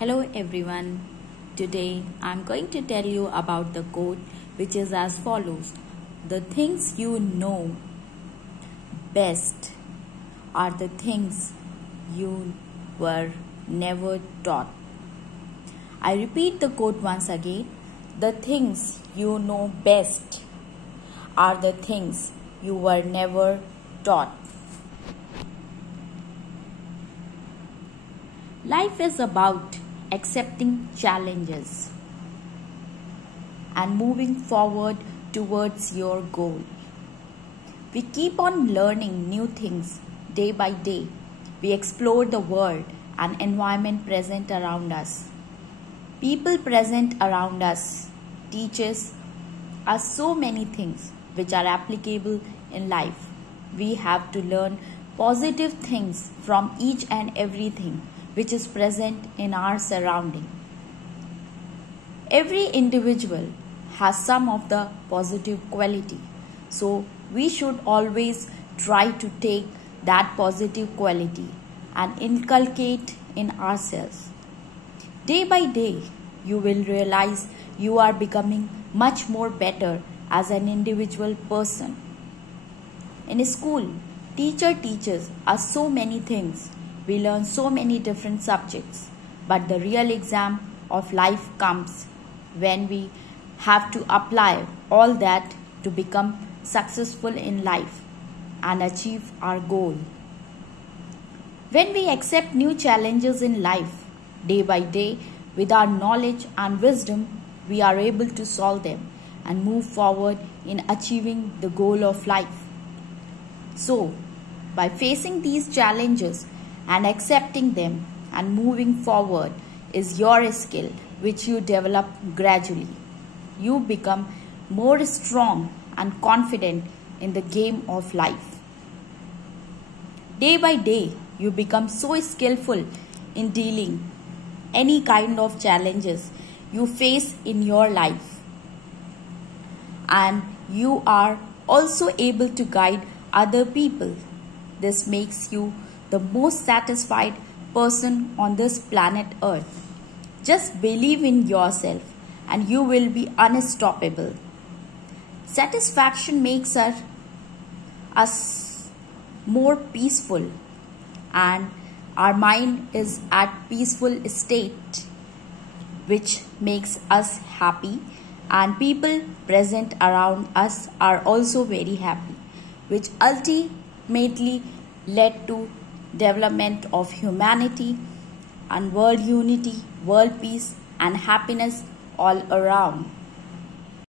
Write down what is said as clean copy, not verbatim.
Hello everyone. Today I'm going to tell you about the quote which is as follows. The things you know best are the things you were never taught. I repeat the quote once again. The things you know best are the things you were never taught. Life is about accepting challenges and moving forward towards your goal. We keep on learning new things day by day. We explore the world and environment present around us. People present around us teaches us so many things which are applicable in life. We have to learn positive things from each and everything which is present in our surrounding. Every individual has some of the positive quality. So we should always try to take that positive quality and inculcate in ourselves. Day by day, you will realize you are becoming much more better as an individual person. In school, teacher teaches us so many things. We learn so many different subjects, but the real exam of life comes when we have to apply all that to become successful in life and achieve our goal. When we accept new challenges in life, day by day, with our knowledge and wisdom, we are able to solve them and move forward in achieving the goal of life. So, by facing these challenges, and accepting them and moving forward is your skill which you develop gradually. You become more strong and confident in the game of life. Day by day, you become so skillful in dealing any kind of challenges you face in your life. And you are also able to guide other people. This makes you the most satisfied person on this planet Earth. Just believe in yourself and you will be unstoppable. Satisfaction makes us more peaceful and our mind is at peaceful state, which makes us happy, and people present around us are also very happy, which ultimately led to development of humanity and world unity, world peace and happiness all around.